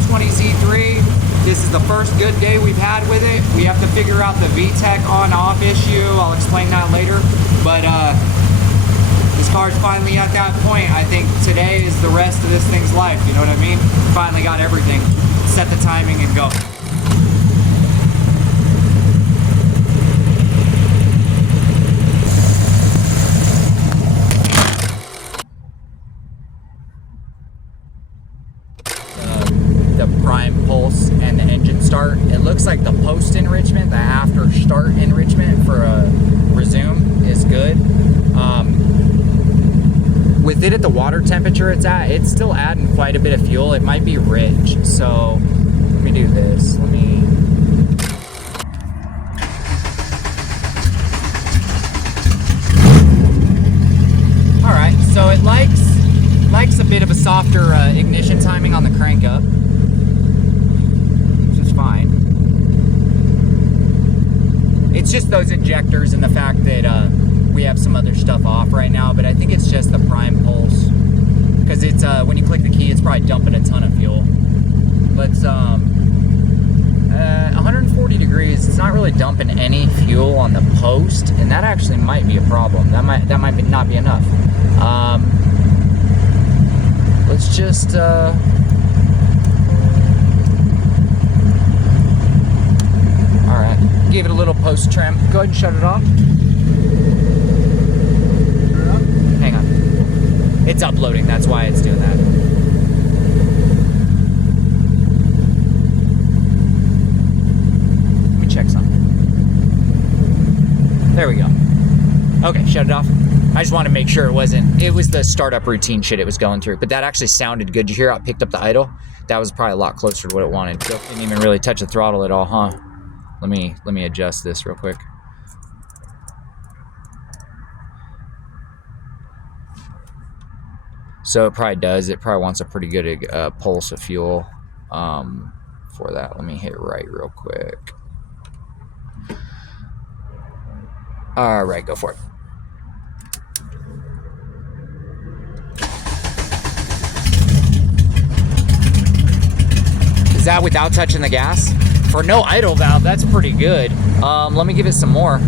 K20z3. This is the first good day we've had with it. We have to figure out the VTEC on-off issue. I'll explain that later. But this car's finally at that point. I think today is the rest of this thing's life. You know what I mean? Finally got everything. Set the timing and go. The prime pulse and the engine start. It looks like the post enrichment, the after start enrichment for a resume is good. With it at the water temperature it's at, it's still adding quite a bit of fuel. It might be rich. So let me do this. All right, so it likes a bit of a softer ignition timing on the crank up, which is fine. It's just those injectors and the fact that we have some other stuff off right now, but I think it's just the prime pulse, because it's when you click the key, it's probably dumping a ton of fuel. But 140 degrees, it's not really dumping any fuel on the post, and that actually might be a problem. That might not be enough. Let's just all right, give it a little post trim. Go ahead and shut it off. Hang on, it's uploading, that's why it's doing that. Let me check something. There we go. Okay, shut it off. I just wanted to make sure it was the startup routine shit it was going through, but that actually sounded good. Did you hear how it picked up the idle? That was probably a lot closer to what it wanted. So didn't even really touch the throttle at all, huh? Let me adjust this real quick. So it probably does. It probably wants a pretty good pulse of fuel for that. Let me hit right real quick. All right, go for it. Is that without touching the gas? For no idle valve, that's pretty good. Let me give it some more.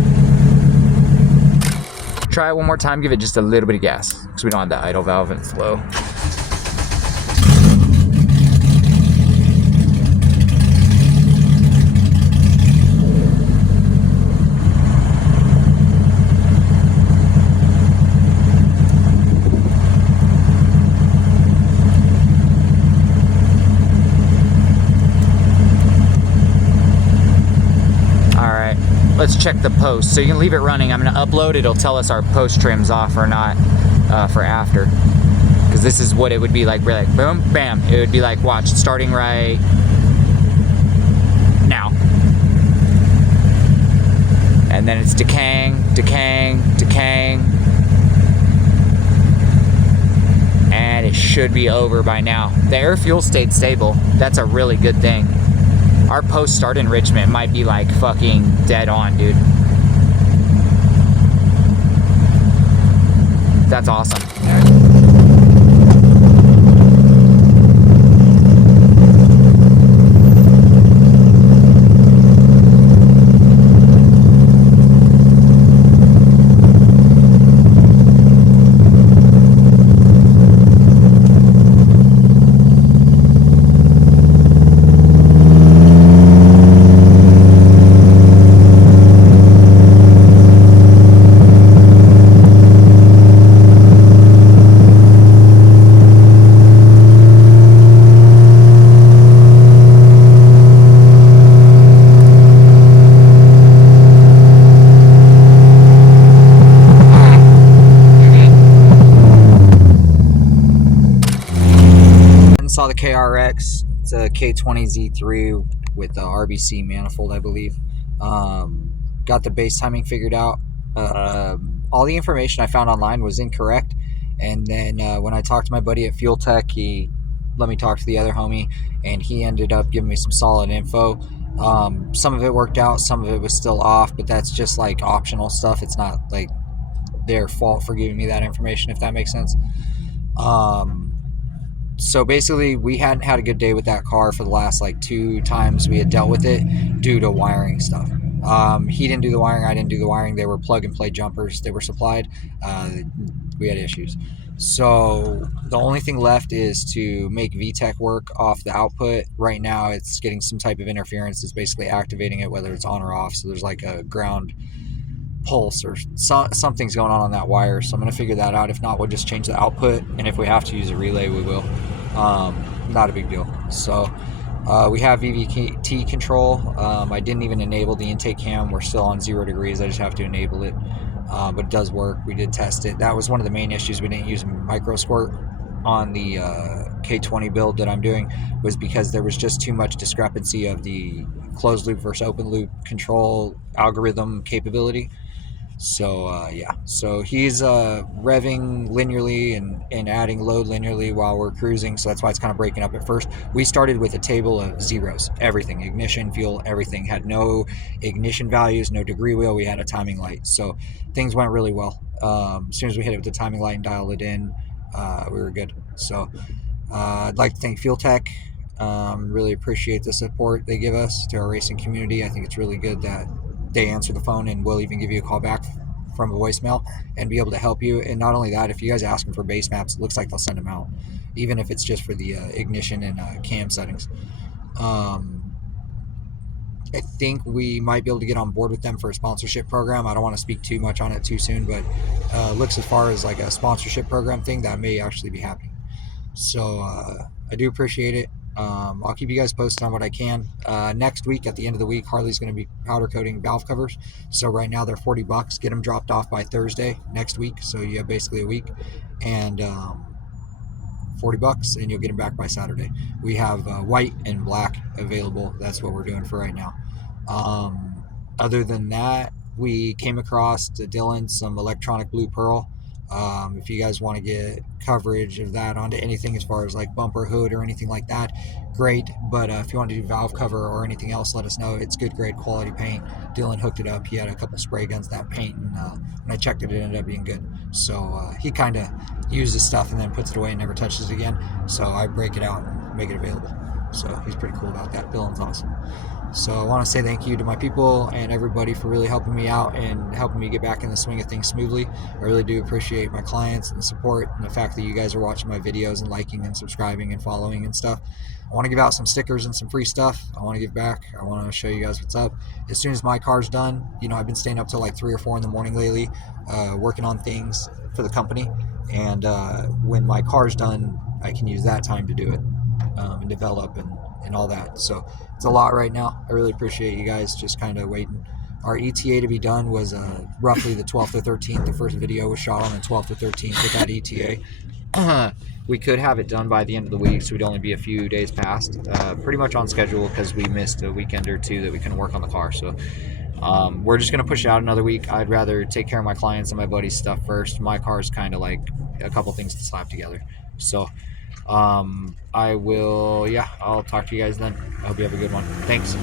Try it one more time, give it just a little bit of gas, because we don't have the idle valve and it's low. Let's check the post. So you can leave it running. I'm going to upload. It'll tell us our post trim's off or not for after. Because this is what it would be like. We're like, boom, bam. It would be like, watch, starting right now. And then it's decaying, decaying, decaying. And it should be over by now. The air fuel stayed stable. That's a really good thing. Our post-start enrichment might be like fucking dead on, dude. That's awesome. Saw the KRX. It's a K20z3 with the RBC manifold, I believe. Got the base timing figured out. All the information I found online was incorrect, and then when I talked to my buddy at Fuel Tech, he let me talk to the other homie, and he ended up giving me some solid info. Some of it worked out, some of it was still off, but that's just like optional stuff. It's not like their fault for giving me that information, if that makes sense. So basically, we hadn't had a good day with that car for the last like 2 times we had dealt with it due to wiring stuff. He didn't do the wiring, I didn't do the wiring. They were plug and play jumpers. They were supplied. We had issues. So the only thing left is to make VTEC work off the output. Right now, it's getting some type of interference. It's basically activating it, whether it's on or off. So there's like a ground pulse or something's going on that wire. So I'm going to figure that out. If not, we'll just change the output. And if we have to use a relay, we will. Not a big deal. So we have VVT control. I didn't even enable the intake cam. We're still on 0 degrees. I just have to enable it. But it does work. We did test it. That was one of the main issues. We didn't use micro squirt on the K20 build that I'm doing, was because there was just too much discrepancy of the closed loop versus open loop control algorithm capability. So yeah, so he's revving linearly and adding load linearly while we're cruising. So that's why it's kind of breaking up at first. We started with a table of zeros, everything, ignition, fuel, everything. Had no ignition values, no degree wheel. We had a timing light. So things went really well. As soon as we hit it with the timing light and dialed it in, we were good. So I'd like to thank Fuel Tech. Really appreciate the support they give us to our racing community. I think it's really good that they answer the phone and will even give you a call back from a voicemail and be able to help you. And not only that, if you guys ask them for base maps, it looks like they'll send them out, even if it's just for the ignition and cam settings. I think we might be able to get on board with them for a sponsorship program. I don't want to speak too much on it too soon, but looks as far as like a sponsorship program thing that may actually be happening. So I do appreciate it. I'll keep you guys posted on what I can. Next week, at the end of the week, Harley's going to be powder coating valve covers. So right now they're $40. Get them dropped off by Thursday next week. So you have basically a week, and $40, and you'll get them back by Saturday. We have white and black available. That's what we're doing for right now. Other than that, we came across to Dylan some electronic blue pearl. If you guys want to get coverage of that onto anything as far as like bumper hood or anything like that, great. But if you want to do valve cover or anything else, let us know. It's good grade quality paint. Dylan hooked it up. He had a couple spray guns that paint, and when I checked it, it ended up being good. So he kind of uses stuff and then puts it away and never touches it again. So I break it out and make it available. So he's pretty cool about that. Dylan's awesome. So I want to say thank you to my people and everybody for really helping me out and helping me get back in the swing of things smoothly. I really do appreciate my clients and the support and the fact that you guys are watching my videos and liking and subscribing and following and stuff. I want to give out some stickers and some free stuff. I want to give back. I want to show you guys what's up. As soon as my car's done, I've been staying up till like 3 or 4 in the morning lately, working on things for the company. And when my car's done, I can use that time to do it and develop and all that. So it's a lot right now. I really appreciate you guys just kind of waiting. Our ETA to be done was roughly the 12th or 13th. The first video was shot on the 12th or 13th with that ETA. We could have it done by the end of the week, so we'd only be a few days past. Pretty much on schedule because we missed a weekend or two that we couldn't work on the car. So we're just going to push it out another week. I'd rather take care of my clients and my buddy's stuff first. My car is kind of like a couple things to slap together. So I'll talk to you guys then. I hope you have a good one. Thanks.